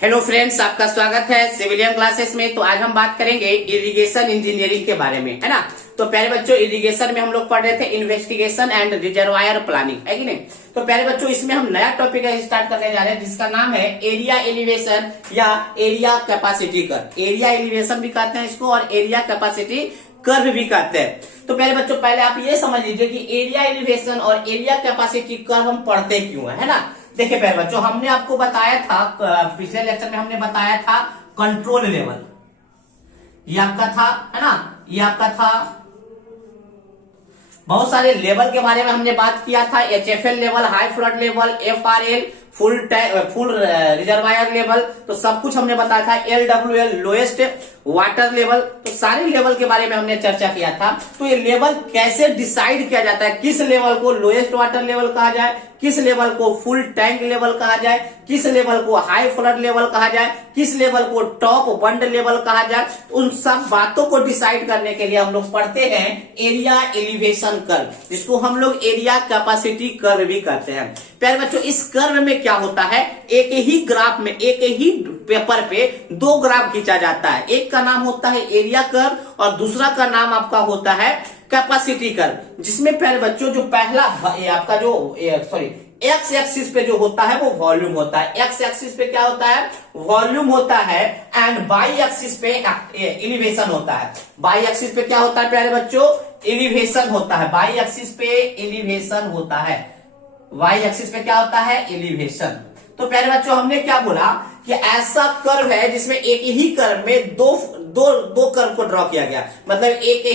Hello friends, आपका स्वागत है सिविलियन क्लासेस में। तो आज हम बात करेंगे इरिगेशन इंजीनियरिंग के बारे में, है ना। तो प्यारे बच्चों, इरिगेशन में हम लोग पढ़ रहे थे इन्वेस्टिगेशन एंड रिजर्वायर प्लानिंग, है कि नहीं। तो प्यारे बच्चों, इसमें हम नया टॉपिक स्टार्ट करने जा रहे हैं जिसका नाम है एरिया एलिवेशन या area capacity curve. Area elevation भी कहते हैं इसको और एरिया कैपेसिटी कर्व भी कहते हैं। तो पहले बच्चों, पहले आप ये समझ लीजिए कि एरिया एलिवेशन और एरिया कैपेसिटी कर्व हम पढ़ते क्यों है ना। देखिए प्यारे बच्चों, हमने आपको बताया था पिछले लेक्चर में, हमने बताया था कंट्रोल लेवल, ये आपका था, है ना, ये आपका था। बहुत सारे लेवल के बारे में हमने बात किया था, HFL level, high flood level, FRL, full reservoir level, तो सब कुछ हमने बताया था। LWL लोएस्ट वाटर लेवल, तो सारे लेवल के बारे में हमने चर्चा किया था। तो ये लेवल कैसे डिसाइड किया जाता है, किस लेवल को लोएस्ट वाटर लेवल कहा जाए, किस लेवल को फुल टैंक लेवल कहा जाए, किस लेवल को हाई फ्लड लेवल कहा जाए, किस लेवल को टॉप बंड लेवल कहा जाए, उन सब बातों को डिसाइड करने के लिए हम लोग पढ़ते हैं एरिया एलिवेशन कर्व, जिसको हम लोग एरिया कैपेसिटी कर्व भी कहते हैं। प्यारे बच्चों, इस कर्व में क्या होता है, एक ही ग्राफ में, एक ही पेपर पे दो ग्राफ खींचा जाता है। एक का नाम होता है एरिया कर्व और दूसरा का नाम आपका होता है कैपेसिटी कर्व। जिसमें प्यारे बच्चों, जो पहला आपका जो एक्स एक्सिस पे जो होता है वो वॉल्यूम होता है। एक्स एक्सिस पे क्या होता है, वॉल्यूम होता है, एंड बाई एक्सिस पे एलिवेशन होता है। बाई एक्सिस पे क्या होता है प्यारे बच्चों, एलिवेशन होता है। बाई एक्सिस पे एलिवेशन होता है, वाई एक्सिस पे क्या होता है, एलिवेशन। तो प्यारे बच्चों, हमने क्या बोला कि ऐसा कर्व है जिसमें एक ही कर्व में दो कर्व को ड्रॉ किया गया, मतलब एक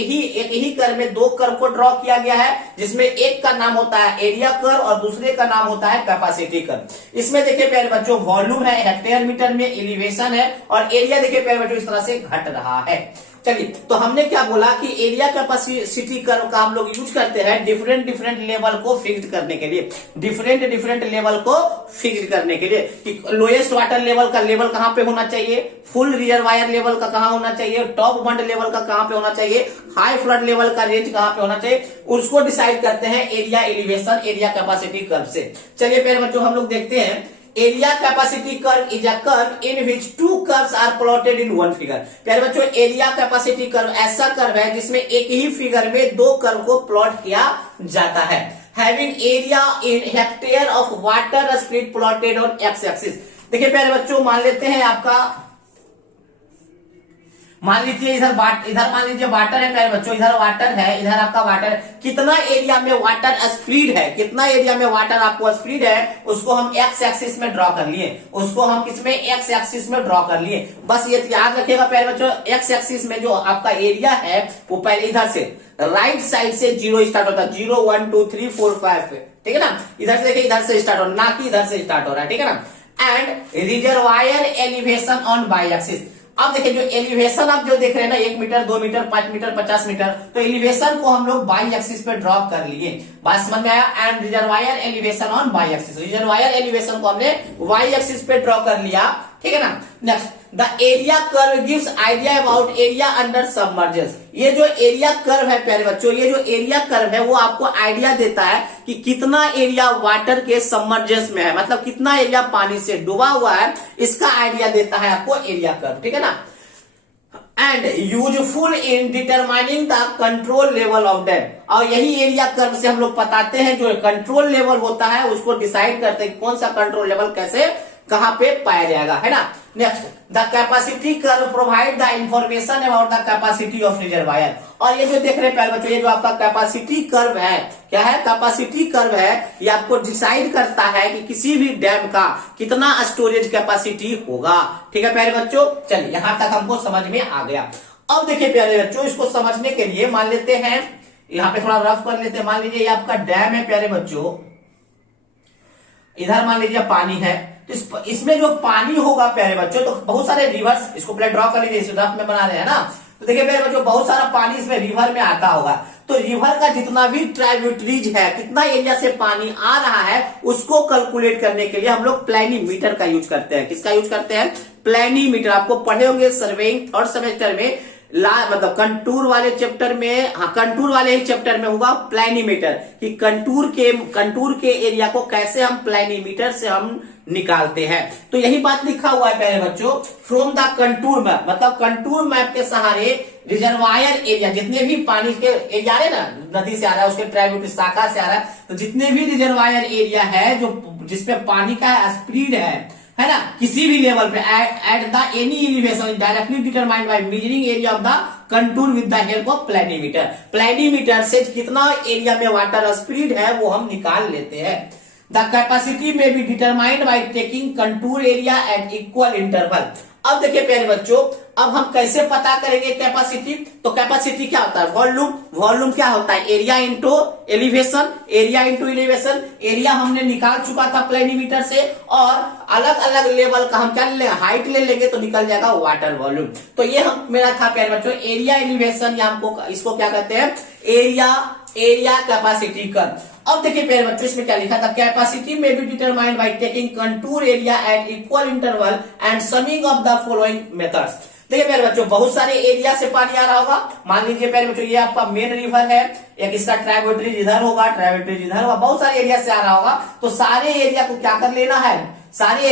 ही कर्व में दो कर्व को ड्रॉ किया गया है, जिसमें एक का नाम होता है एरिया कर्व और दूसरे का नाम होता है कैपेसिटी कर्व। इसमें देखिए प्यारे बच्चों, वॉल्यूम है हेक्टेयर मीटर में, एलिवेशन है, और एरिया देखिए प्यारे बच्चों इस तरह से घट रहा है। चलिए, तो हमने क्या बोला कि एरिया कैपेसिटी कर्व का हम लोग यूज करते हैं डिफरेंट लेवल को फिक्स करने के लिए, डिफरेंट लेवल को फिक्स करने के लिए कि लोएस्ट वाटर लेवल का लेवल कहां पे होना चाहिए, फुल रिजर्वायर लेवल का कहां होना चाहिए, टॉप बंड लेवल का कहां पे होना चाहिए, हाई फ्लड लेवल का रेंज कहां पे होना चाहिए, उसको डिसाइड करते हैं area elevation, area capacity curve से। चलिए प्यारे बच्चों, हम लोग देखते हैं area capacity curve is a curve in which two curves are plotted in one figure. प्यारे बच्चों, एरिया कैपेसिटी कर्व ऐसा कर्व है जिसमें एक ही फिगर में दो कर्व को प्लॉट किया जाता है। Having area in hectare of water split plotted on x axis. देखिए प्यारे बच्चों, मान लेते हैं आपका, मान लीजिए इधर मान लीजिए वाटर है प्यारे बच्चों, इधर वाटर है, इधर आपका वाटर है। कितना एरिया में वाटर स्प्लिट है, कितना एरिया में वाटर आपको स्प्लिट है, उसको हम एक्स एक्सिस में ड्रॉ कर लिए, उसको हम किसमें, एक्स एक्सिस में ड्रॉ कर लिए। बस ये याद रखिएगा प्यारे बच्चों, एक्स एक्सिस में जो आपका एरिया है वो पहले इधर से राइट साइड से जीरो स्टार्ट होता है, 0 1 2 3 4 5 पे, ठीक है ना। इधर से देखिए, इधर से स्टार्ट हो, ना कि इधर से स्टार्ट हो रहा है, ठीक है ना। And reservoir elevation on by axis. अब देखिए, जो एलिवेशन आप जो देख रहे हैं ना, 1 मीटर 2 मीटर 5 मीटर 50 मीटर, तो एलिवेशन को हम लोग बाई एक्सिस पे ड्रॉ कर लिए। बात समझ में आया। And reservoir elevation on by axis, reservoir elevation को हमने वाई एक्सिस पे ड्रॉ कर लिया, ठीक है ना। Next, the area curve gives idea about area under submergence. ये जो एरिया कर्व है प्यारे बच्चों, ये जो एरिया कर्व है वो आपको आइडिया देता है कि कितना एरिया वाटर के सबमर्जेंस में है, मतलब कितना एरिया पानी से डूबा हुआ है, इसका आइडिया देता है आपको एरिया कर्व, ठीक है ना। And useful in determining the control level of dam. और यही एरिया कर्व से हम लोग बताते हैं, जो कंट्रोल लेवल होता है उसको डिसाइड करते हैं कौन सा कंट्रोल लेवल कैसे कहां पे पाया जाएगा, है ना। Next, the capacity curve provide the information about the capacity of reservoir. और ये जो देख रहे हैं प्यारे बच्चों, ये जो आपका कैपेसिटी कर्व है, क्या है, कैपेसिटी कर्व है, ये आपको डिसाइड करता है कि किसी भी डैम का कितना स्टोरेज कैपेसिटी होगा, ठीक है प्यारे बच्चों। चलिए, यहां तक हमको समझ में आ गया। अब देखिए प्यारे बच्चों, इसको समझने के लिए मान लेते हैं, यहाँ पे थोड़ा रफ कर लेते हैं। मान लीजिए ये आपका डैम है प्यारे बच्चों, इधर मान लीजिए पानी है, तो इसमें जो पानी होगा प्यारे बच्चों, तो बहुत सारे रिवर्स, इसको पहले ड्रॉ कर लीजिए, इस रफ में बना रहे हैं ना। तो देखिए प्यारे बच्चों, बहुत सारा पानी इसमें रिवर में आता होगा, तो रिवर का जितना भी ट्राइब्यूटरीज है, कितना एरिया से पानी आ रहा है, उसको कैलकुलेट करने के लिए हम लोग प्लानिमीटर का यूज करते हैं। किसका यूज करते हैं, प्लानिमीटर। आपको पढ़े होंगे सर्वेइंग थर्ड सेमेस्टर में मतलब कंटूर वाले चैप्टर में, हाँ कंटूर वाले ही चैप्टर में होगा प्लैनीमीटर, कि कंटूर के एरिया को कैसे हम प्लैनीमीटर से हम निकालते हैं। तो यही बात लिखा हुआ है प्यारे बच्चों, फ्रॉम द कंटूर मैप, मतलब कंटूर मैप के सहारे रिजर्वायर एरिया, जितने भी पानी के एरिया आ रहे ना, नदी से आ रहा है, उसके ट्राइब्यूटरी शाखा से आ रहा है, तो जितने भी रिजर्वायर एरिया है जो जिसपे पानी का स्पीड है ना, किसी भी लेवल पे at the any elevation directly determined by measuring area of the contour with the help of planimeter. Planimeter से कितना एरिया में वाटर स्पीड है वो हम निकाल लेते हैं। द कैपेसिटी में be determined by taking contour area at equal interval. अब देखिए प्यारे बच्चों, अब हम कैसे पता करेंगे कैपेसिटी? तो कैपेसिटी क्या होता है? वॉल्यूम। वॉल्यूम क्या होता है? Area into elevation, area into elevation. Area हमने निकाल चुका था प्लैनीमीटर से, और अलग अलग लेवल का हम क्या ले लेंगे, हाइट ले लेंगे तो निकल जाएगा वाटर वॉल्यूम। तो ये हम मेरा था प्यारे बच्चों एरिया एलिवेशन, या हमको इसको क्या कहते हैं, एरिया कैपेसिटी कर्व। अब देखिए प्यारे बच्चों इसमें क्या लिखा था, कैपेसिटी में be determined by taking contour area at equal interval and summing of the following methods. देखिए प्यारे बच्चों, बहुत सारे एरिया से पानी आ रहा होगा। मान लीजिए प्यारे बच्चों ये आपका मेन रिवर है, एक इसका ट्राइब्यूटरीज इधर होगा, ट्राइब्यूटरीज इधर होगा, बहुत सारे एरिया से आ रहा होगा। तो सारे एरिया को क्या कर लेना है, सारे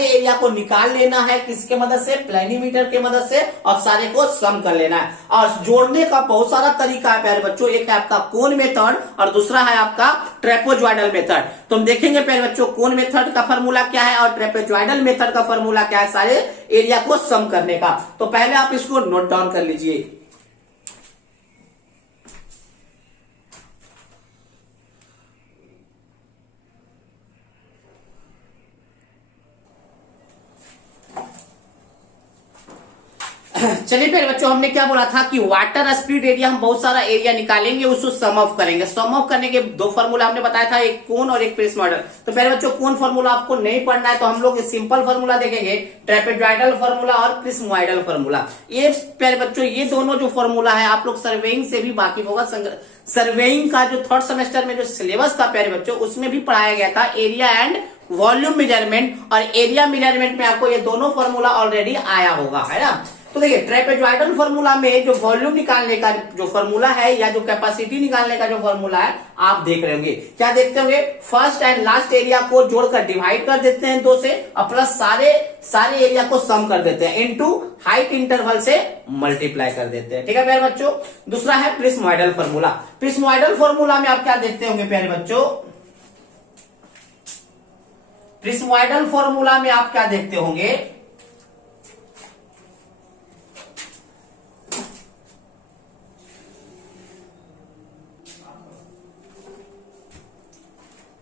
एरिया को निकाल लेना है, किसके मदद से, प्लैनीमीटर के मदद से, और सारे को सम कर लेना है। और जोड़ने का बहुत सारा तरीका है प्यारे बच्चों, एक है आपका कोन मेथड और दूसरा है आपका ट्रेपेजॉइडल मेथड। तो हम देखेंगे प्यारे बच्चों कोन मेथड का फॉर्मूला क्या है और ट्रेपेजॉइडल मेथड का फॉर्मूला क्या है सारे एरिया को सम करने का। तो पहले आप इसको नोट डाउन कर लीजिए। चलिए फिर बच्चों, हमने क्या बोला था कि वाटर स्पीड एरिया, हम बहुत सारा एरिया निकालेंगे, उसको सम ऑफ करेंगे। सम ऑफ करने के दो फॉर्मूला हमने बताया था, एक कोन और एक प्रिज्मॉइडल। तो पहले बच्चों कोन फॉर्मूला आपको नहीं पढ़ना है, तो हम लोग सिंपल फॉर्मूला देखेंगे, ट्रेपेजॉइडल फॉर्मूला और प्रिज्मॉइडल फॉर्मूला। ये प्यारे बच्चों ये दोनों जो फॉर्मूला है आप लोग सर्वेइंग से भी वाकिफ होगा। सर्वेइंग का जो थर्ड सेमेस्टर में जो सिलेबस था प्यारे बच्चों उसमें भी पढ़ाया गया था एरिया एंड वॉल्यूम मेजरमेंट, और एरिया मेजरमेंट में आपको ये दोनों फॉर्मूला ऑलरेडी आया होगा, है ना। तो देखिए ट्रेपेजॉइडल फॉर्मूला में जो वॉल्यूम निकालने का जो फॉर्मूला है या जो कैपेसिटी निकालने का जो फॉर्मूला है आप देख रहे होंगे, क्या देखते होंगे, फर्स्ट एंड लास्ट एरिया को जोड़कर डिवाइड कर देते हैं 2 से, और प्लस सारे एरिया को सम कर देते हैं, इनटू हाइट इंटरवल से मल्टीप्लाई कर देते हैं। ठीक है प्यारे बच्चों। दूसरा है प्रिज्मॉइडल फॉर्मूला। प्रिज्मॉइडल फॉर्मूला में आप क्या देखते होंगे प्यारे बच्चों, प्रिज्मॉइडल फॉर्मूला में आप क्या देखते होंगे,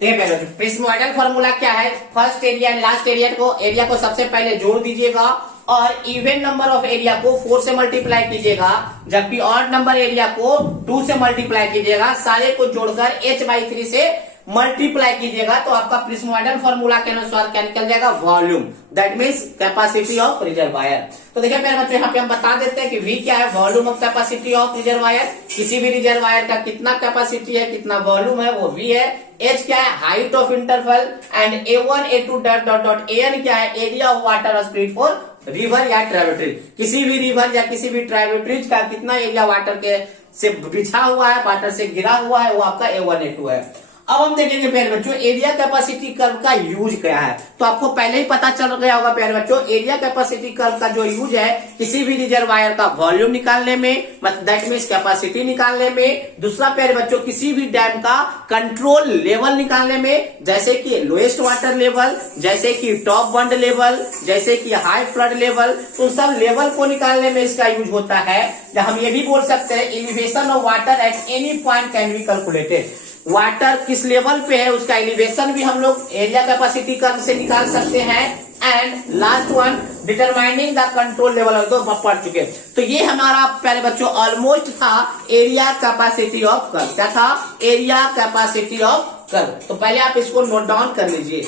प्रिज्मॉइडल फॉर्मूला क्या है, first area and last area को सबसे पहले जोड़ दीजिएगा, और इवन नंबर ऑफ एरिया को 4 से मल्टीप्लाई कीजिएगा, जबकि ऑड नंबर एरिया को 2 से मल्टीप्लाई कीजिएगा, सारे को जोड़कर h/3 से मल्टीप्लाई कीजिएगा, तो आपका प्रिज्मॉइडल फॉर्मूला के अनुसार क्या निकल जाएगा, volume, that means capacity of reservoir. तो देखिए प्यारे बच्चों यहाँ पे हम बता देते हैं कि V क्या है, volume of capacity of reservoir. किसी भी रिजर्वायर का कितना कैपेसिटी है, कितना वॉल्यूम है, वो V है। H क्या है, height of interval, and A1 A2 dot dot dot AN क्या है, area of water speed for river या ट्राइब्यूटरीज। किसी भी रिवर या किसी भी ट्राइब्यूटरीज का कितना एरिया वाटर के से बिछा हुआ है, वाटर से घिरा हुआ है, वो आपका A1 A2 है। अब हम देखेंगे प्यारे बच्चों एरिया कैपेसिटी कर्व का यूज क्या है। तो आपको पहले ही पता चल गया होगा प्यारे बच्चों, एरिया कैपेसिटी कर्व का जो यूज है किसी भी रिजर्वायर का वॉल्यूम निकालने में, दैट मीन्स कैपेसिटी निकालने में। दूसरा प्यारे बच्चों किसी भी डैम का कंट्रोल लेवल निकालने में, जैसे कि लोएस्ट वाटर लेवल, जैसे कि टॉप बंड लेवल, जैसे कि हाई फ्लड लेवल, तो सब लेवल को निकालने में इसका यूज होता है। हम ये भी बोल सकते हैं elevation of water at any point can be calculated. Water किस लेवल पे है उसका एलिवेशन भी हम लोग एरिया कैपेसिटी कर्व से निकाल सकते हैं। And last one determining the control level, तो पढ़ चुके। तो ये हमारा प्यारे बच्चों ऑलमोस्ट था एरिया कैपेसिटी ऑफ कर्व। क्या था, एरिया कैपेसिटी ऑफ कर्व। तो पहले आप इसको नोट डाउन कर लीजिए।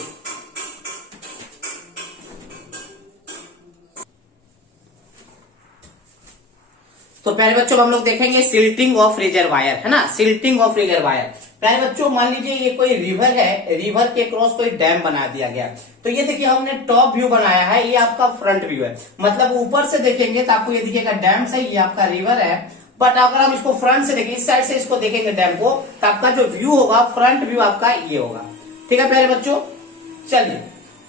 तो पहले बच्चों हम लोग देखेंगे सिल्टिंग ऑफ रिजर्वायर, है ना, सिल्टिंग ऑफ रिजर्वायर। प्यारे बच्चों मान लीजिए ये कोई रिवर है, रिवर के क्रॉस कोई डैम बना दिया गया। तो ये देखिए हमने टॉप व्यू बनाया है, ये आपका फ्रंट व्यू है। मतलब ऊपर से देखेंगे तो आपको ये दिखेगा डैम से, ये आपका रिवर है। बट अगर हम इसको फ्रंट से देखें, इस साइड से इसको देखेंगे डैम को, तो आपका जो व्यू होगा फ्रंट व्यू आपका ये होगा। ठीक है प्यारे बच्चों, चलिए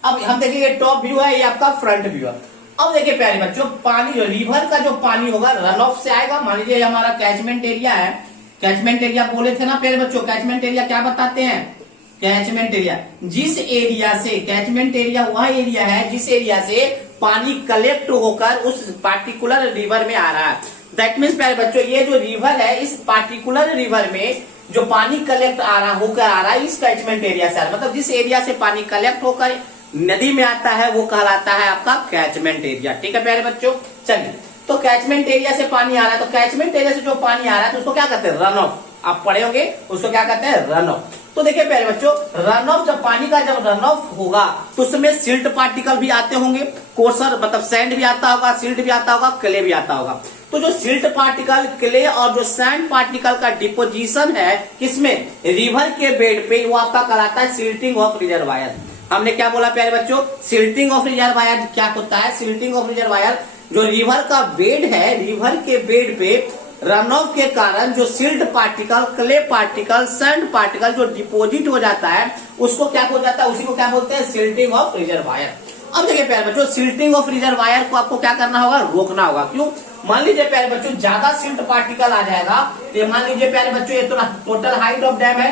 अब हम देखेंगे टॉप व्यू है, ये आपका फ्रंट व्यू है। अब देखिए प्यारे बच्चों, पानी जो रिवर का जो पानी होगा रन ऑफ से आएगा। मान लीजिए हमारा कैचमेंट एरिया है, कैचमेंट एरिया बोले थे ना प्यारे बच्चों, कैचमेंट एरिया क्या बताते हैं? कैचमेंट एरिया जिस एरिया से, कैचमेंट एरिया वह एरिया है जिस एरिया से पानी कलेक्ट होकर उस पार्टिकुलर रिवर में आ रहा है। दैट मीन्स प्यारे बच्चों, ये जो रिवर है इस पार्टिकुलर रिवर में जो पानी कलेक्ट आ रहा है इस कैचमेंट एरिया से, मतलब जिस एरिया से पानी कलेक्ट होकर नदी में आता है वो कहलाता है आपका कैचमेंट एरिया। ठीक है प्यारे बच्चों, चलिए तो कैचमेंट एरिया से पानी आ रहा है, तो कैचमेंट एरिया से जो पानी आ रहा है तो उसको क्या कहते हैं? Run of. आप पढ़े होंगे उसको क्या कहते हैं? Run of. तो देखिए प्यारे बच्चों, रन ऑफ जब पानी का जब रन ऑफ होगा तो उसमें सिल्ट पार्टिकल भी आते होंगे, कोर्सर मतलब सैंड भी आता होगा, सिल्ट भी आता होगा, क्ले भी आता होगा। तो जो सिल्ट पार्टिकल, क्ले और जो सैंड पार्टिकल का डिपोजिशन है किसमें? रिवर के बेड पे, वो आपका कहलाता है सिल्टिंग ऑफ रिजर्वायर। हमने क्या बोला प्यारे बच्चों? सिल्टिंग ऑफ रिजर्वायर क्या होता है? सिल्टिंग ऑफ रिजर्वायर जो रिवर का बेड है, रिवर के बेड पे रन ऑफ के कारण जो silt particle, clay particle, sand particle जो डिपोजिट हो जाता है उसको क्या हो जाता है? उसी को क्या बोलते हैं? Silting of reservoir. अब देखिए प्यारे बच्चों, सिल्टिंग ऑफ रिजर्वायर को आपको क्या करना होगा? रोकना होगा। क्यों? मान लीजिए प्यारे बच्चों ज्यादा सिल्ट पार्टिकल आ जाएगा, तो मान लीजिए प्यारे बच्चों ये तो टोटल हाइट ऑफ डैम है,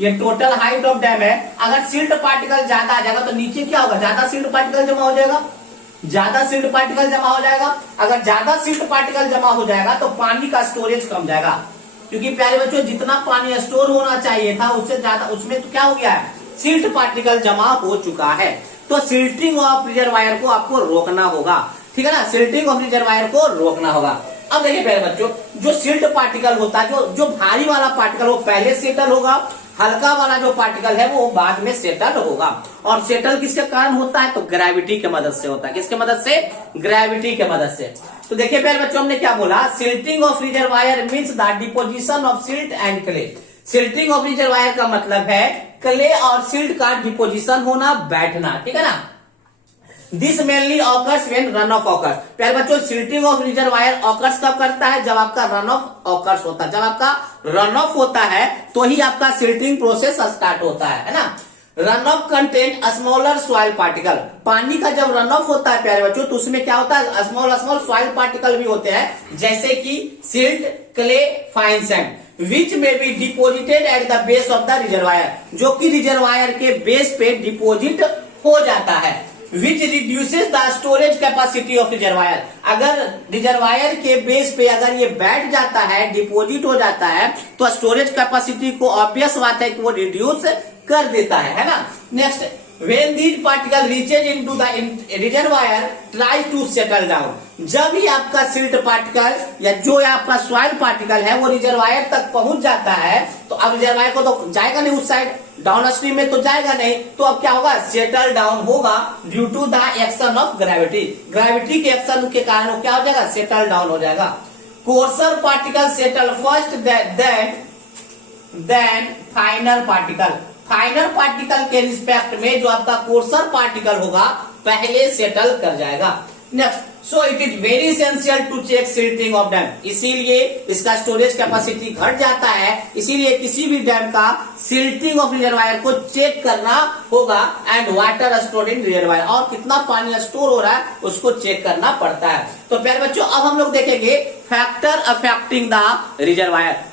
ये टोटल हाइट ऑफ डैम है। अगर सिल्ट पार्टिकल ज्यादा आ जाएगा तो नीचे क्या होगा? ज्यादा सिल्ट पार्टिकल जमा हो जाएगा, ज्यादा सिल्ट पार्टिकल जमा हो जाएगा। अगर ज्यादा सिल्ट पार्टिकल जमा हो जाएगा तो पानी का स्टोरेज कम जाएगा, क्योंकि प्यारे बच्चों जितना पानी स्टोर होना चाहिए था उससे ज्यादा उसमें तो क्या हो गया है? सिल्ट पार्टिकल जमा हो चुका है। तो सिल्टिंग ऑफ रिजर्वायर को आपको रोकना होगा। ठीक है ना, सिल्टिंग ऑफ रिजर्वायर को रोकना होगा। अब देखिए प्यारे बच्चों, जो सिल्ट पार्टिकल होता है, जो भारी वाला पार्टिकल वो पहले सेटल होगा, हल्का वाला जो पार्टिकल है वो बाद में सेटल होगा। और सेटल किसके कारण होता है? तो ग्रेविटी के मदद से होता है। किसके मदद से? ग्रेविटी के मदद से। तो देखिए प्यारे बच्चों, हमने क्या बोला? Silting of reservoir means the deposition of silt and clay. Silting of reservoir का मतलब है क्ले और सिल्ट का डिपोजिशन होना, बैठना। ठीक है ना, this mainly occurs when run of occur. प्यारे बच्चों, सिल्टिंग ऑफ रिजर्वायर ऑकर्स कब करता है? जब आपका रन ऑफ ऑकर्स होता है। जब आपका रन ऑफ होता है तो ही आपका सिल्टिंग प्रोसेस स्टार्ट होता है ना। Run of content smaller soil particle. पानी का जब रन ऑफ होता है प्यारे बच्चों तो उसमें क्या होता है? स्मॉल स्मॉल सॉइल पार्टिकल भी होते हैं, जैसे कि सिल्ट, क्ले, फाइन सैंड, विच में B deposited at the base of the reservoir, जो कि रिजर्वायर के बेस पे डिपोजिट हो जाता है। Which reduces the storage capacity of reservoir. अगर रिजर्वायर के बेस पे अगर ये बैठ जाता है, डिपोजिट हो जाता है, तो स्टोरेज कैपेसिटी को ऑब्वियस बात है कि वो रिड्यूस कर देता है ना। Next, when these particle reaches into the reservoir tries to settle down। जब ही आपका सिल्ट पार्टिकल या जो आपका सॉइल पार्टिकल है वो रिजर्वायर तक पहुंच जाता है, तो अब रिजर्वायर को तो जाएगा नहीं उस साइड, डाउन स्ट्रीम में तो जाएगा नहीं, तो अब क्या होगा? सेटल डाउन होगा due to the action of gravity. Gravity के एक्शन के कारण वो क्या हो जाएगा? सेटल डाउन हो जाएगा। Coarser particle settle first then final particle. Final particle के रिस्पेक्ट में जो आपका कोर्सर पार्टिकल होगा पहले सेटल कर जाएगा। Next, so it is very essential to check silting of dam. इसीलिए इसका स्टोरेज कैपेसिटी घट जाता है, इसीलिए किसी भी डैम का सिल्टिंग ऑफ रिजर्वायर को चेक करना होगा and water store in reservoir, और कितना पानी स्टोर हो रहा है उसको चेक करना पड़ता है। तो प्यारे बच्चों, अब हम लोग देखेंगे factor affecting the reservoir.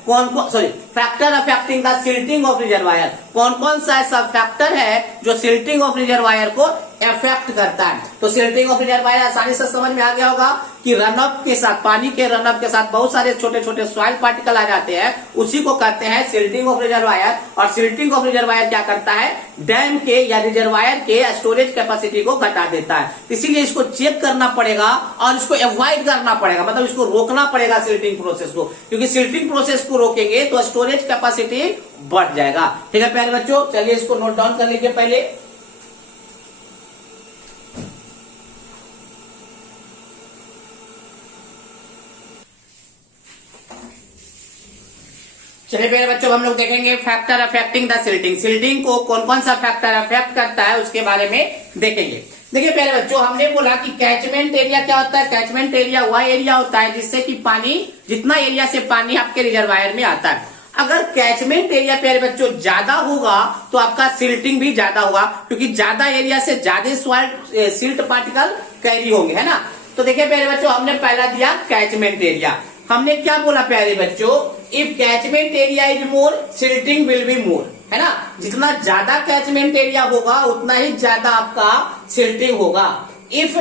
Factor affecting the silting of reservoir. कौन कौन सा ऐसा फैक्टर है जो सिल्टिंग ऑफ रिजर्वायर को इफेक्ट करता है? तो सिल्टिंग ऑफ रिजर्वायर आसानी से समझ में आ गया होगा कि रन ऑफ के साथ, पानी के रन ऑफ के साथ बहुत सारे छोटे छोटे सॉइल पार्टिकल आ जाते हैं, उसी को कहते हैं सिल्टिंग ऑफ रिजर्वायर। और सिल्टिंग ऑफ रिजर्वायर क्या करता है? डैम के या रिजर्वायर के स्टोरेज कैपेसिटी को घटा देता है। इसीलिए इसको चेक करना पड़ेगा और इसको अवॉइड करना पड़ेगा, मतलब इसको रोकना पड़ेगा सिल्टिंग प्रोसेस को, क्योंकि सिल्टिंग प्रोसेस को रोकेंगे तो स्टोरेज कैपेसिटी बढ़ जाएगा। ठीक है प्यारे बच्चों, चलिए इसको नोट डाउन कर लीजिए पहले। चलिए प्यारे बच्चों, हम लोग देखेंगे factor affecting the silting. Silting को कौन कौन सा फैक्टर अफेक्ट करता है उसके बारे में देखेंगे। देखिए प्यारे बच्चों, हमने बोला कि कैचमेंट एरिया क्या होता है। कैचमेंट एरिया वह एरिया होता है जिससे कि पानी, जितना एरिया से पानी आपके रिजर्वायर में आता है, अगर कैचमेंट एरिया प्यारे बच्चों ज्यादा होगा तो आपका सिल्टिंग भी ज्यादा होगा, क्योंकि ज्यादा एरिया से ज्यादा सिल्ट पार्टिकल कैरी होंगे, है ना। तो देखिए प्यारे बच्चों, हमने पहला दिया कैचमेंट एरिया। हमने क्या बोला प्यारे बच्चों, if catchment area is more silting will be more, है ना। जितना ज्यादा कैचमेंट एरिया होगा उतना ही ज्यादा आपका सिल्टिंग होगा। If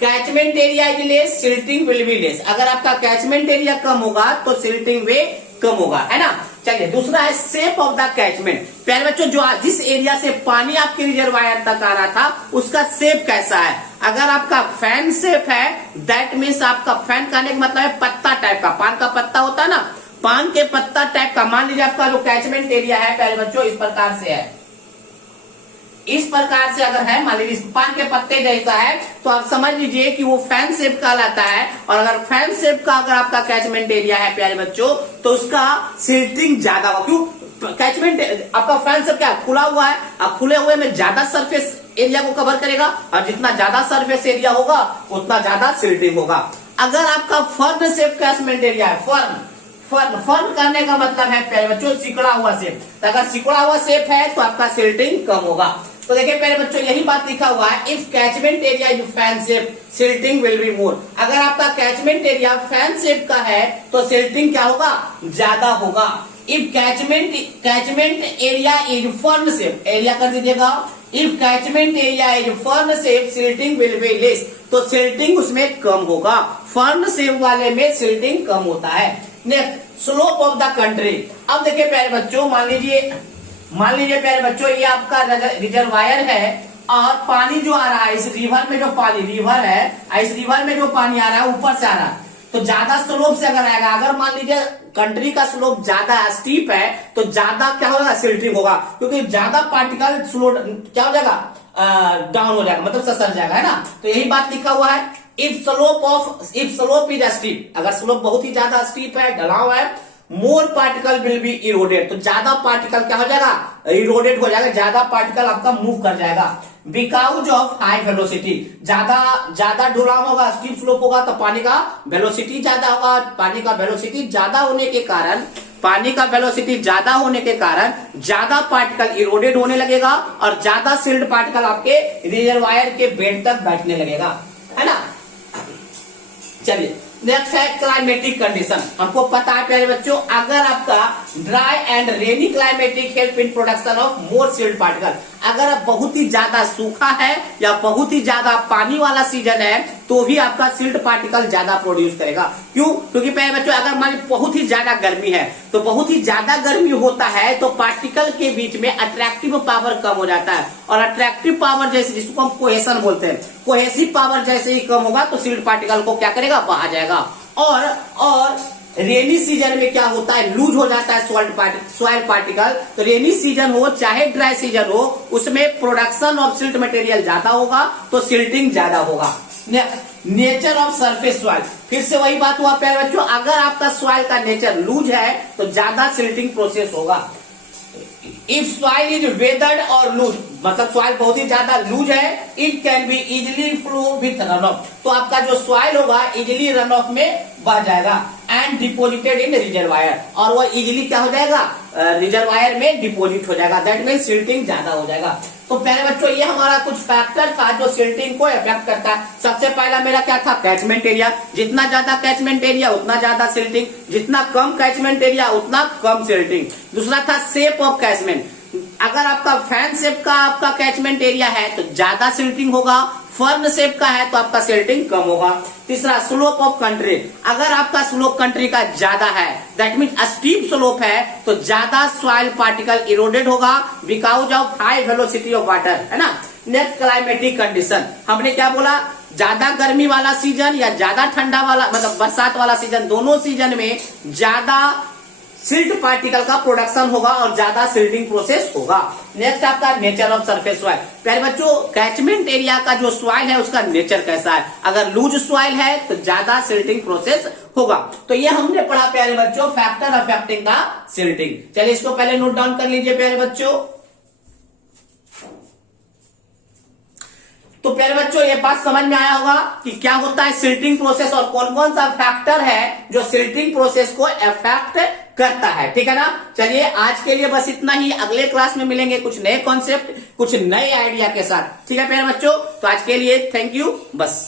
catchment area is less silting will be less. अगर आपका कैचमेंट एरिया कम होगा तो सिल्टिंग वे कम होगा, है ना। चलिए दूसरा है शेप ऑफ द कैचमेंट। प्यारे बच्चों, जो जिस एरिया से पानी आपके रिजर्वायर तक आ रहा था उसका शेप कैसा है। अगर आपका फैन शेप है, दैट मीन्स आपका फैन कहने का मतलब है पत्ता टाइप का, पान का पत्ता होता है ना, पान के पत्ता टाइप का। मान लीजिए आपका जो कैचमेंट एरिया है प्यारे बच्चों इस प्रकार से है, इस प्रकार से अगर है, मान लीजिए पान के पत्ते जैसा है, तो आप समझ लीजिए कि वो फैन शेप कहलाता है। और अगर फैन शेप का अगर आपका कैचमेंट एरिया है प्यारे बच्चों तो उसका सिल्टिंग ज्यादा होगा। क्यों? कैचमेंट आपका फैन शेप क्या खुला हुआ है, अब खुले हुए में ज्यादा सरफेस एरिया को कवर करेगा, और जितना ज्यादा सरफेस एरिया होगा उतना ज्यादा सिल्टिंग होगा। अगर आपका फर्न शेप कैचमेंट एरिया है, फर्न करने का मतलब है प्यारे बच्चों सिकुड़ा हुआ शेप, तो अगर सिकुड़ा हुआ शेप है तो आपका सिल्टिंग कम होगा। तो देखिए प्यारे बच्चों, यही बात लिखा हुआ है, if catchment area is fan shape silting will be more. अगर आपका कैचमेंट एरिया फैन शेप का है तो सिल्टिंग क्या होगा, ज्यादा होगा। If catchment area is fern shape, area कर दीजिएगा, if catchment area is fern shape silting will be less, तो सिल्टिंग उसमें कम होगा। फर्न शेप वाले में सिल्टिंग कम होता है। Next, slope of the country. अब देखिए प्यारे बच्चों, मान लीजिए प्यारे बच्चों ये आपका रिजर्वायर है और पानी जो आ रहा है इस रिवर में, जो पानी रिवर है, इस रिवर में जो पानी आ रहा है ऊपर से आ रहा है, तो ज्यादा स्लोप से अगर आएगा, अगर मान लीजिए कंट्री का स्लोप ज्यादा स्टीप है तो ज्यादा क्या होगा, सिल्टिंग होगा, क्योंकि ज्यादा पार्टिकल स्लो क्या हो जाएगा, डाउन हो जाएगा, मतलब ससर जाएगा, है ना। तो यही बात लिखा हुआ है, इफ स्लोप इज स्टीप, अगर स्लोप बहुत ही ज्यादा स्टीप है, ढलाव है, मोर पार्टिकल विल बी इरोडेड, तो ज्यादा पार्टिकल क्या हो जाएगा, इरोडेड हो जाएगा, ज्यादा पार्टिकल आपका मूव कर जाएगा। बिकॉज ऑफ हाई वेलोसिटी, ज्यादा ढुलाव होगा, स्टीप स्लोप होगा तो पानी का वेलोसिटी ज्यादा होगा। पानी का वेलोसिटी ज्यादा होने के कारण ज्यादा पार्टिकल इरोडेड होने लगेगा और ज्यादा सिल्ट पार्टिकल आपके रिजर्वायर के बेड तक बैठने लगेगा, है ना। चलिए नेक्स्ट है क्लाइमेटिक कंडीशन। हमको पता है प्यारे बच्चों, अगर आपका dry and rainy climatic help in production of more silt particle, अगर बहुत ही ज्यादा सूखा है या बहुत ही ज्यादा पानी वाला सीजन है तो भी आपका सिल्ट पार्टिकल ज्यादा प्रोड्यूस करेगा। क्यों? क्योंकि प्यारे बच्चों अगर मान बहुत ही ज्यादा गर्मी है तो बहुत ही ज्यादा गर्मी होता है तो पार्टिकल के बीच में अट्रैक्टिव पावर कम हो जाता है, और अट्रैक्टिव पावर जैसे जिसको हम कोहेशन बोलते हैं, कोहेसिव पावर जैसे ही कम होगा तो सिल्ट पार्टिकल को क्या करेगा, बहा जाएगा। और रेनी सीजन में क्या होता है, लूज हो जाता है सॉइल पार्टिकल। तो रेनी सीजन हो चाहे ड्राई सीजन हो, उसमें प्रोडक्शन ऑफ सिल्ट मटेरियल ज्यादा होगा तो सिल्टिंग ज्यादा होगा। नेचर ऑफ सरफेस सॉइल, फिर से वही बात हुआ प्यारे बच्चों, अगर आपका सॉइल का नेचर लूज है तो ज्यादा सिल्टिंग प्रोसेस होगा। इफ सॉइल इज वेदर्ड और लूज, मतलब सॉइल बहुत ही ज्यादा लूज है, it can be easily flow with run of, तो आपका जो सॉइल होगा इजिली रन ऑफ में बह जाएगा एंड डिपोजिटेड इन रिजर्वायर, और वो इजिली क्या हो जाएगा, रिजर्वायर में डिपोजिट हो जाएगा, दैट मीन सिल्टिंग ज्यादा हो जाएगा। तो प्यारे बच्चों ये हमारा कुछ फैक्टर था जो सिल्टिंग को इफेक्ट करता है। सबसे पहला मेरा क्या था, कैचमेंट एरिया, जितना ज्यादा कैचमेंट एरिया उतना ज्यादा सिल्टिंग, जितना कम कैचमेंट एरिया उतना कम सिल्टिंग। दूसरा था शेप ऑफ कैचमेंट, अगर आपका फैन शेप का आपका कैचमेंट एरिया है तो ज्यादा सिल्टिंग होगा, फर्न शेप का है तो आपका सिल्टिंग कम होगा। तीसरा स्लोप ऑफ कंट्री, अगर आपका स्लोप कंट्री का ज्यादा है, दैट मीन स्टीप स्लोप है, तो ज्यादा सॉइल पार्टिकल इरोडेड होगा because of high velocity of water, है ना। नेक्स्ट क्लाइमेटिक कंडीशन, हमने क्या बोला, ज्यादा गर्मी वाला सीजन या ज्यादा ठंडा वाला, मतलब बरसात वाला सीजन, दोनों सीजन में ज्यादा सिल्ट पार्टिकल का प्रोडक्शन होगा और ज्यादा सिल्टिंग प्रोसेस होगा। नेक्स्ट आपका नेचर ऑफ सरफेस सॉइल। प्यारे बच्चों, कैचमेंट एरिया का जो सॉइल है उसका नेचर कैसा है? अगर लूज सॉइल है तो ज्यादा सिल्टिंग प्रोसेस होगा। तो ये हमने पढ़ा प्यारे बच्चों फैक्टर अफेक्टिंग द सिल्टिंग। चलिए इसको पहले नोट डाउन कर लीजिए प्यारे बच्चों। तो प्यारे बच्चों ये बात समझ में आया होगा कि क्या होता है सिल्टिंग प्रोसेस और कौन कौन सा फैक्टर है जो सिल्टिंग प्रोसेस को अफेक्ट करता है। ठीक है ना। चलिए आज के लिए बस इतना ही। अगले क्लास में मिलेंगे कुछ नए कॉन्सेप्ट, कुछ नए आइडिया के साथ। ठीक है प्यारे बच्चों, तो आज के लिए थैंक यू बस।